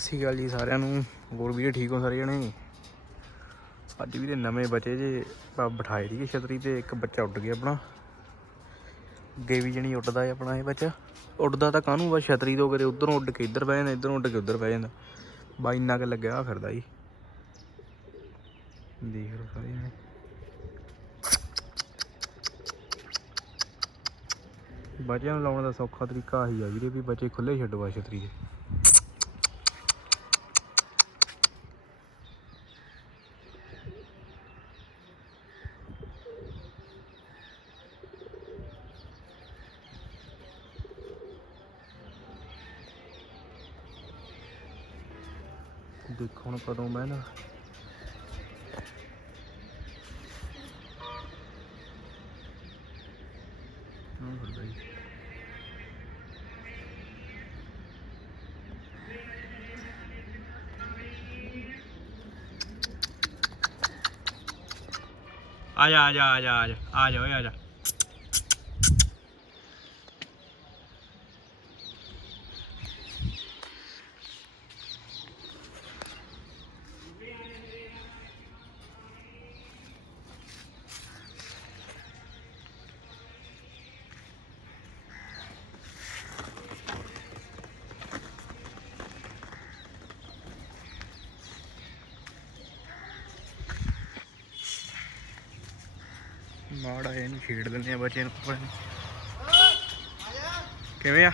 ਸਤਿ ਗੱਲ ਜੀ ਸਾਰਿਆਂ ਨੂੰ। ਹੋਰ ਵੀਰੇ ਠੀਕ ਹੋ ਸਾਰੇ ਜਣੇ? ਅੱਜ ਵੀ ਤੇ ਨਵੇਂ ਬੱਚੇ ਜੇ। ਬਿਠਾਏ ਸੀਗੇ ਛਤਰੀ ਤੇ, ਇੱਕ ਬੱਚਾ ਉੱਡ ਗਿਆ ਆਪਣਾ। ਅੱਗੇ ਵੀ ਜਣੀ ਉੱਡਦਾ ਹੈ ਆਪਣਾ ਇਹ ਬੱਚਾ। ਉੱਡਦਾ ਤਾਂ ਕਾਹਨੂੰ? ਬਸ ਛਤਰੀ ਤੋਂ ਕਰੇ ਉਧਰੋਂ ਉੱਡ ਕੇ ਇੱਧਰ ਪੈ ਜਾਂਦਾ, ਇੱਧਰੋਂ ਉੱਡ ਕੇ ਉੱਧਰ ਪੈ ਜਾਂਦਾ। ਬਾ ਇੰਨਾ ਕੁ ਲੱਗਿਆ ਫਿਰਦਾ ਜੀ। ਦੇਖ ਲਓ ਸਾਰੇ ਜਣੇ। ਬੱਚਿਆਂ ਨੂੰ ਲਾਉਣ ਦਾ ਸੌਖਾ ਤਰੀਕਾ ਆਹੀ ਆ ਵੀਰੇ ਵੀ ਬੱਚੇ ਖੁੱਲੇ ਛੱਡੋ ਆ ਛਤਰੀ ਦੇ ਦੇਖੋ ਹੁਣ ਕਦੋਂ ਬਹਿਣਾ ਹਾਂ ਫਿਰਦਾ ਆ ਜਾ ਆ ਜਾ ਆ ਜਾ ਆ ਜਾ ਆ ਜਾ, ਓਏ, ਆ ਜਾ। ਮਾੜਾ ਇਹਨੂੰ ਛੇੜ ਦਿੰਦੇ ਆ ਬੱਚੇ ਨੂੰ ਆਪਣੇ ਨੂੰ। ਕਿਵੇਂ ਆ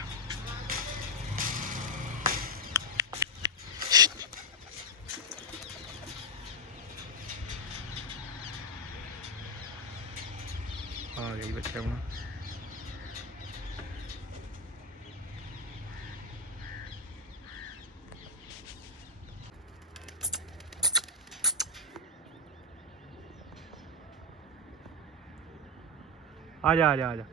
ਆ ਗਈ ਬੱਚਾ ਹੁਣ ਆ ਜਾ ਆ ਜਾ ਆ ਜਾ।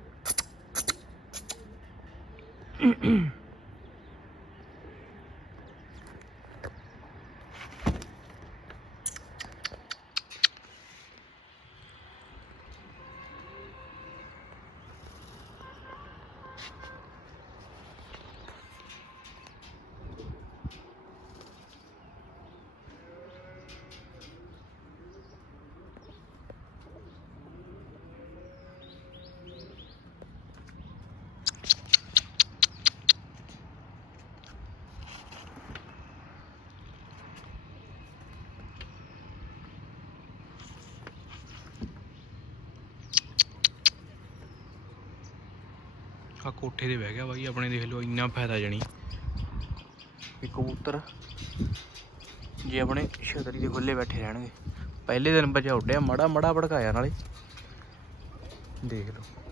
ਆ ਕੋਠੇ ਤੇ ਬਹਿ ਗਿਆ ਬਾਈ, ਆਪਣੇ ਦੇਖ ਲਓ, ਇੰਨਾ ਫਾਇਦਾ ਜਣੀ। ਇਹ ਕਬੂਤਰ, ਜੇ ਆਪਣੇ ਛਤਰੀ ਦੇ ਖੁੱਲੇ ਬੈਠੇ ਰਹਿਣਗੇ। ਪਹਿਲੇ ਦਿਨ ਬਚਾ ਉੱਡਿਆ ਮੜਾ ਮੜਾ ਭੜਕਾਇਆ ਨਾਲੇ। ਦੇਖ ਲਓ।